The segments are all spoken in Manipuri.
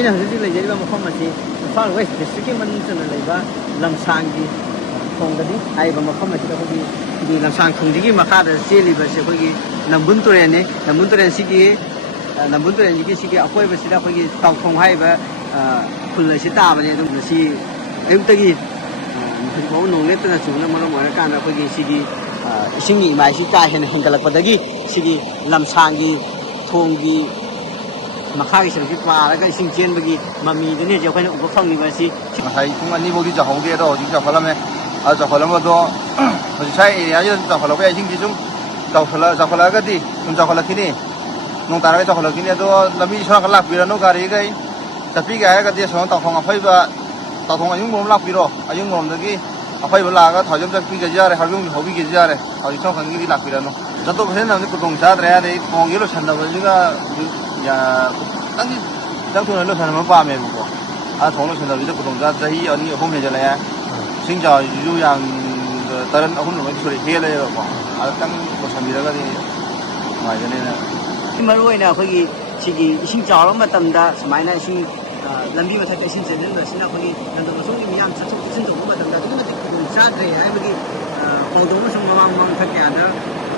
ꯑꯩꯅ ꯍꯧꯖꯤꯛ ꯂꯩꯖꯔꯤꯕ ꯃꯐꯝ ꯑꯁꯤ ꯏꯝꯐꯥꯜ ꯋꯦꯁ ꯗꯤꯁꯇ꯭ꯔꯤꯛꯀꯤ ꯃꯅꯨꯡ ꯆꯟꯅ ꯂꯩꯕ ꯂꯝꯁꯥꯡꯒꯤ ꯊꯣꯡꯗꯅꯤ ꯍꯥꯏꯔꯤꯕ ꯃꯐꯝ ꯑꯁꯤꯗ ꯑꯩꯈꯣꯏꯒꯤ ꯂꯝꯁꯥꯡ ꯊꯣꯡꯁꯤꯒꯤ ꯃꯈꯥꯗ ꯆꯦꯜꯂꯤꯕꯁꯤ ꯑꯩꯈꯣꯏꯒꯤ ꯅꯝꯕꯨꯜ ꯇꯨꯔꯦꯜꯅꯤ ꯅꯝꯕꯨꯜ ꯇꯨꯔꯦꯜꯁꯤꯒꯤ ꯅꯝꯕꯨꯜ ꯇꯨꯔꯦꯜꯁꯤꯒꯤ ꯁꯤꯒꯤ ꯑꯀꯣꯏꯕꯁꯤꯗ ꯑꯩꯈꯣꯏꯒꯤ ꯇꯥꯎꯊꯣꯡ ꯍꯥꯏꯔꯤꯕ ꯈꯨꯜ ꯑꯁꯤ ꯇꯥꯕꯅꯤ ꯑꯗꯨꯝ ꯃꯁꯤ ꯑꯌꯨꯛꯇꯒꯤ ꯍꯧꯖꯤꯛꯐꯥꯎꯕ ꯅꯣꯡ ꯂꯦꯞꯇꯅ ꯆꯨꯕꯅ ꯃꯔꯝ ꯑꯣꯏꯔꯀꯥꯟꯗ ꯑꯩꯈꯣꯏꯒꯤ ꯁꯤꯒꯤ ꯏꯁꯤꯡꯒꯤ ꯏꯃꯥꯏꯁꯤ ꯀꯥ ꯍꯦꯟꯅ ꯍꯦꯟꯒꯠꯂꯛꯄꯗꯒꯤ ꯁꯤꯒꯤ ꯂꯝꯁꯥꯡꯒꯤ ꯊꯣꯡꯒꯤ ꯃꯈꯥꯒꯤ ꯁꯔꯨꯛꯁꯤ ꯄꯥꯔꯒ ꯏꯁꯤꯡ ꯆꯦꯟꯕꯒꯤ ꯃꯃꯤꯗꯨꯅꯤ ꯍꯧꯖꯤꯛ ꯑꯩꯈꯣꯏꯅ ꯎꯕ ꯐꯪꯉꯤꯕ ꯑꯁꯤ ꯉꯁꯥꯏ ꯄꯨꯡ 2 ꯐꯥꯎꯗꯤ ꯆꯥꯍꯧꯗꯦ ꯑꯗꯣ ꯍꯧꯖꯤꯛ ꯆꯥꯎꯈꯠꯂꯝꯃꯦ ꯆꯥꯎꯈꯠꯂꯝꯕꯗꯣ ꯍꯧꯖꯤꯛ ꯁ꯭ꯋꯥꯏ ꯑꯦꯔꯤꯌꯥꯁꯤꯗ ꯆꯥꯎꯈꯠꯂꯛꯄ ꯌꯥꯏ ꯏꯁꯤꯡꯁꯤ ꯁꯨꯝ ꯆꯥꯎꯈꯠꯂꯛꯑꯒꯗꯤ ꯁꯨꯝ ꯆꯥꯎꯈꯠꯂꯛꯈꯤꯅꯤ ꯅꯣꯡ ꯇꯥꯔꯒ ꯆꯥꯎꯈꯠꯂꯛꯈꯤꯅꯤ ꯑꯗꯣ ꯂꯝꯕꯤ ꯁꯣꯝꯅꯥꯀꯟ ꯂꯥꯛꯄꯤꯔꯅꯨ ꯒꯥꯔꯤꯈꯩ ꯆꯠꯄꯤꯒꯦ ꯍꯥꯏꯔꯒꯗꯤ ꯑꯁꯣꯝ ꯇꯥꯎꯊꯣꯡ ꯑꯐꯩꯕ ꯇꯥꯎꯊꯣꯡ ꯑꯌꯨꯡꯕꯔꯣꯝ ꯂꯥꯛꯄꯤꯔꯣ ꯑꯌꯨꯡꯕꯔꯣꯝꯗꯒꯤ ꯑꯐꯩꯕ ꯂꯥꯛꯑꯒ ꯊꯥꯎꯖꯝ ꯆꯠꯄꯤꯒꯦꯁꯨ ꯌꯥꯔꯦ ꯍꯥꯔꯒꯨꯝꯒꯤ ꯍꯧꯕꯤꯒꯦꯁꯨ ꯌꯥꯔꯦ ꯍꯧꯖꯤꯛ ꯁꯣꯝ ꯈꯪꯒꯤꯗꯤ ꯂꯥꯛꯄꯤꯔꯅꯨ ꯆꯠꯊꯣꯛ ꯆꯠꯁꯤꯟ ꯈꯨꯗꯣꯡ ꯆꯥꯗ꯭ꯔꯦ ꯑꯗꯩ ꯊꯣꯡꯒꯤ ꯂꯣꯏꯁꯟꯅꯕꯁꯤꯒ ꯈꯤꯇꯪ ꯊꯨꯅ ꯂꯣꯏꯁꯟꯕ ꯄꯥꯝꯃꯦꯕꯀꯣ ꯊꯣꯡ ꯂꯣꯏꯁꯟꯅꯕꯁꯤꯗ ꯈꯨꯗꯣꯡ ꯆꯥꯗ꯭ꯔꯦ ꯆꯍꯤ 2 3 ꯍꯦꯟꯖꯜꯂꯛꯑꯦ ꯏꯁꯤꯡ ꯆꯥꯎꯔꯤꯁꯤꯁꯨ ꯌꯥꯝ ꯇꯔꯟ 3 ꯂꯣꯝꯗꯤ ꯁꯨꯔꯦ ꯍꯦꯜꯂꯦꯕꯀꯣ ꯑꯗꯨꯇꯪ ꯂꯣꯏꯁꯟꯕꯤꯔꯒꯗꯤ ꯅꯨꯡꯉꯥꯏꯒꯅꯤꯅ ꯃꯔꯨꯑꯣꯏꯅ ꯑꯩꯈꯣꯏꯒꯤ ꯁꯤꯒꯤ ꯏꯁꯤꯡ ꯆꯥꯎꯔꯕ ꯃꯇꯝꯗ ꯁꯨꯃꯥꯏꯅ ꯏꯁꯤꯡ ꯂꯝꯕꯤ ꯃꯊꯛꯇ ꯏꯁꯤꯡ ꯆꯦꯟꯁꯤꯟꯕꯁꯤꯅ ꯑꯩꯈꯣꯏꯒꯤ ꯂꯝꯗꯝ ꯑꯁꯣꯝꯒꯤ ꯃꯤꯌꯥꯝ ꯆꯠꯊꯣꯛ ꯆꯠꯁꯤꯟ ꯇꯧꯕ ꯃꯇꯝꯗ ꯑꯗꯨꯛꯀꯤ ꯃꯇꯤꯛ ꯈꯨꯗꯣꯡ ꯆꯥꯗ꯭ꯔꯦ ꯍꯥꯏꯕꯒꯤ ꯄꯥꯎꯗꯝ ꯑꯃꯁꯨꯡ ꯃꯃꯥꯡ ꯃꯊꯛ ꯀꯌꯥꯗ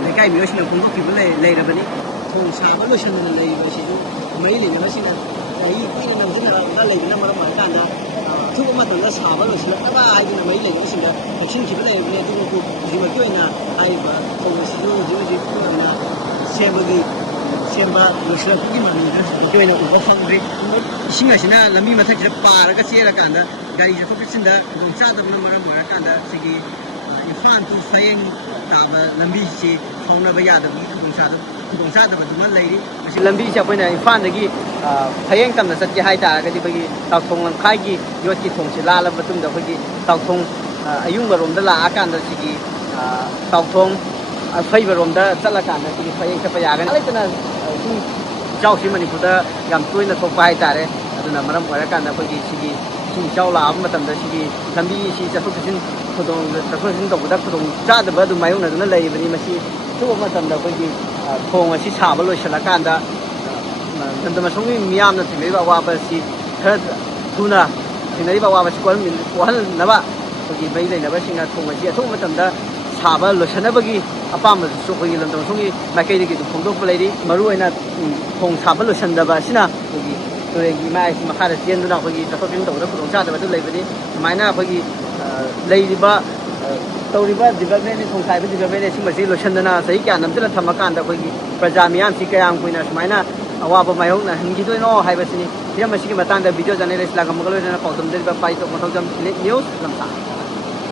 ꯂꯩꯀꯥꯏ ꯃꯤꯑꯣꯏꯁꯤꯡꯅ ꯐꯣꯡꯗꯣꯛꯈꯤꯕ ꯂꯩꯔꯕꯅꯤ ꯊꯣꯡ ꯁꯥꯕ ꯂꯣꯏꯁꯤꯟꯗꯅ ꯂꯩꯔꯤꯕ ꯑꯁꯤꯁꯨ ꯃꯔꯤ ꯂꯩꯅꯕꯁꯤꯡꯅ ꯆꯍꯤ ꯀꯨꯏꯅ ꯅꯝꯁꯤꯟꯅꯔꯒ ꯂꯩꯕꯅ ꯃꯔꯝ ꯑꯣꯏꯔꯀꯥꯟꯗ ꯑꯊꯨꯕ ꯃꯇꯝꯗ ꯁꯥꯕ ꯂꯣꯏꯁꯤꯜꯂꯛꯅꯕ ꯍꯥꯏꯗꯨꯅ ꯃꯔꯤ ꯂꯩꯅꯕꯁꯤꯡꯗ ꯇꯛꯁꯤꯟꯈꯤꯕ ꯂꯩꯔꯕꯅꯤ ꯑꯗꯨꯕꯨ ꯍꯧꯖꯤꯛꯃꯛꯀꯤ ꯑꯣꯏꯅ ꯍꯥꯏꯔꯤꯕ ꯊꯣꯡ ꯑꯁꯤꯁꯨ ꯍꯧꯖꯤꯛ ꯑꯣꯏꯅ ꯁꯦꯝꯕ ꯂꯣꯏꯁꯤꯜꯂꯛꯄꯒꯤ ꯃꯃꯤꯗ ꯍꯧꯖꯤꯛꯀꯤ ꯑꯣꯏꯅ ꯎꯕ ꯐꯪꯗ꯭ꯔꯤ ꯏꯁꯤꯡ ꯑꯁꯤꯅ ꯂꯝꯕꯤ ꯃꯊꯛꯁꯤꯗ ꯄꯥꯔꯒ ꯆꯦꯜꯂꯀꯥꯟꯗ ꯒꯥꯔꯤ ꯆꯠꯊꯣꯛ ꯆꯠꯁꯤꯟꯗ ꯈꯨꯗꯣꯡ ꯆꯥꯗꯕꯅ ꯃꯔꯝ ꯑꯣꯏꯔꯀꯥꯟꯗ ꯁꯤꯒꯤ ꯏꯝꯐꯥꯜ ꯇꯨ ꯐꯌꯦꯡ ꯇꯥꯕ ꯂꯝꯕꯤꯁꯤ ꯐꯥꯎꯅꯕ ꯌꯥꯗꯕꯒꯤ ꯈꯨꯗꯣꯡꯆꯥꯗꯕꯗꯨꯃ ꯂꯩꯔꯤ ꯃꯁꯤ ꯂꯝꯕꯤꯁꯦ ꯑꯩꯈꯣꯏꯅ ꯏꯝꯐꯥꯜꯗꯒꯤ ꯐꯌꯦꯡ ꯇꯝꯅ ꯆꯠꯀꯦ ꯍꯥꯏꯇꯥꯔꯒꯗꯤ ꯑꯩꯈꯣꯏꯒꯤ ꯇꯥꯎꯊꯣꯡ ꯂꯝꯈꯥꯏꯒꯤ ꯌꯣꯠꯀꯤ ꯊꯣꯡꯁꯤ ꯂꯥꯜꯂꯕ ꯃꯇꯨꯡꯗ ꯑꯩꯈꯣꯏꯒꯤ ꯇꯥꯎꯊꯣꯡ ꯑꯌꯨꯡꯕꯔꯣꯝꯗ ꯂꯥꯛꯑꯀꯥꯟꯗ ꯁꯤꯒꯤ ꯇꯥꯎꯊꯣꯡ ꯑꯐꯩꯕꯔꯣꯝꯗ ꯆꯠꯂꯀꯥꯟꯗ ꯁꯤꯒꯤ ꯐꯌꯦꯡ ꯆꯠꯄ ꯌꯥꯒꯅꯤ ꯂꯩꯇꯅ ꯏꯁꯤꯡ ꯏꯆꯥꯎꯁꯤ ꯃꯅꯤꯄꯨꯔꯗ ꯌꯥꯝ ꯇꯣꯏꯅ ꯊꯣꯛꯄ ꯍꯥꯏꯇꯥꯔꯦ ꯑꯗꯨꯅ ꯃꯔꯝ ꯑꯣꯏꯔꯀꯥꯟꯗ ꯑꯩꯈꯣꯏꯒꯤ ꯁꯤꯒꯤ ꯏꯁꯤꯡ ꯏꯆꯥꯎ ꯂꯥꯛꯑꯕ ꯃꯇꯝꯗ ꯁꯤꯒꯤ ꯂꯝꯕꯤꯁꯤ ꯆꯠꯊꯣꯛ ꯆꯠꯁꯤꯟ ꯇꯧꯕꯗ ꯈꯨꯗꯣꯡ ꯆꯥꯗꯕ ꯑꯗꯨꯝ ꯃꯥꯌꯣꯛꯅꯗꯨꯅ ꯂꯩꯔꯤꯕꯅꯤ ꯃꯁꯤ ꯑꯊꯨꯕ ꯃꯇꯝꯗ ꯑꯩꯈꯣꯏꯒꯤ ꯊꯣꯡ ꯑꯁꯤ ꯁꯥꯕ ꯂꯣꯏꯁꯤꯜꯂꯀꯥꯟꯗ ꯂꯝꯗꯝ ꯑꯁꯣꯝꯒꯤ ꯃꯤꯌꯥꯝꯅ ꯊꯦꯡꯅꯔꯤꯕ ꯑꯋꯥꯕ ꯑꯁꯤ ꯈꯔ ꯊꯨꯅ ꯊꯦꯡꯅꯔꯤꯕ ꯑꯋꯥꯕ ꯑꯁꯤ ꯀꯣꯛꯍꯟꯅꯕ ꯑꯩꯈꯣꯏꯒꯤ ꯃꯔꯤ ꯂꯩꯅꯕꯁꯤꯡꯅ ꯊꯣꯡ ꯑꯁꯤ ꯑꯊꯨꯕ ꯃꯇꯝꯗ ꯁꯥꯕ ꯂꯣꯏꯁꯤꯟꯅꯕꯒꯤ ꯑꯄꯥꯝꯕꯗꯨꯁꯨ ꯑꯩꯈꯣꯏꯒꯤ ꯂꯝꯗꯝ ꯑꯁꯣꯝꯒꯤ ꯃꯥꯏꯀꯩꯗꯒꯤ ꯑꯗꯨꯝ ꯐꯣꯡꯗꯣꯛꯄ ꯂꯩꯔꯤ ꯃꯔꯨꯑꯣꯏꯅ ꯊꯣꯡ ꯁꯥꯕ ꯂꯣꯏꯁꯤꯟꯗꯕ ꯑꯁꯤꯅ ꯑꯩꯈꯣꯏꯒꯤ ꯇꯨꯔꯦꯜꯒꯤ ꯏꯃꯥꯏ ꯑꯁꯤ ꯃꯈꯥꯗ ꯆꯦꯟꯗꯨꯅ ꯑꯩꯈꯣꯏꯒꯤ ꯆꯠꯊꯣꯛ ꯆꯠꯁꯤꯟ ꯇꯧꯕꯗ ꯈꯨꯗꯣꯡꯆꯥꯗꯕ ꯑꯗꯨ ꯂꯩꯕꯅꯤ ꯁꯨꯃꯥꯏꯅ ꯑꯩꯈꯣꯏꯒꯤ ꯂꯩꯔꯤꯕ ꯇꯧꯔꯤꯕ ꯗꯤꯕꯂꯞꯃꯦꯟ ꯊꯣꯡ ꯁꯥꯏꯕ ꯗꯤꯕꯂꯞꯃꯦꯟ ꯑꯁꯤꯒꯨꯝꯕꯁꯤ ꯂꯣꯏꯁꯤꯟꯗꯅ ꯆꯍꯤ ꯀꯌꯥ ꯅꯝꯁꯤꯜꯂ ꯊꯝꯃꯀꯥꯟꯗ ꯑꯩꯈꯣꯏꯒꯤ ꯄ꯭ꯔꯖꯥ ꯃꯤꯌꯥꯝꯁꯤ ꯀꯌꯥꯝ ꯀꯨꯏꯅ ꯁꯨꯃꯥꯏꯅ ꯑꯋꯥꯕ ꯃꯥꯌꯣꯛꯅꯍꯟꯈꯤꯗꯣꯏꯅꯣ ꯍꯥꯏꯕꯁꯤꯅꯤ ꯍꯤꯔꯝ ꯑꯁꯤꯒꯤ ꯃꯇꯥꯡꯗ ꯚꯤꯗꯤꯑꯣ ꯖꯔꯅꯦꯂꯤꯁ ꯂꯥꯡꯒꯝꯃꯒ ꯂꯣꯏꯅꯅ ꯄꯥꯎꯗꯝꯖꯔꯤꯕ ꯄꯥꯏꯊꯣꯛ ꯃꯊꯧꯖꯝ ꯅ꯭ꯌꯨꯁ ꯂꯝꯁꯥꯡ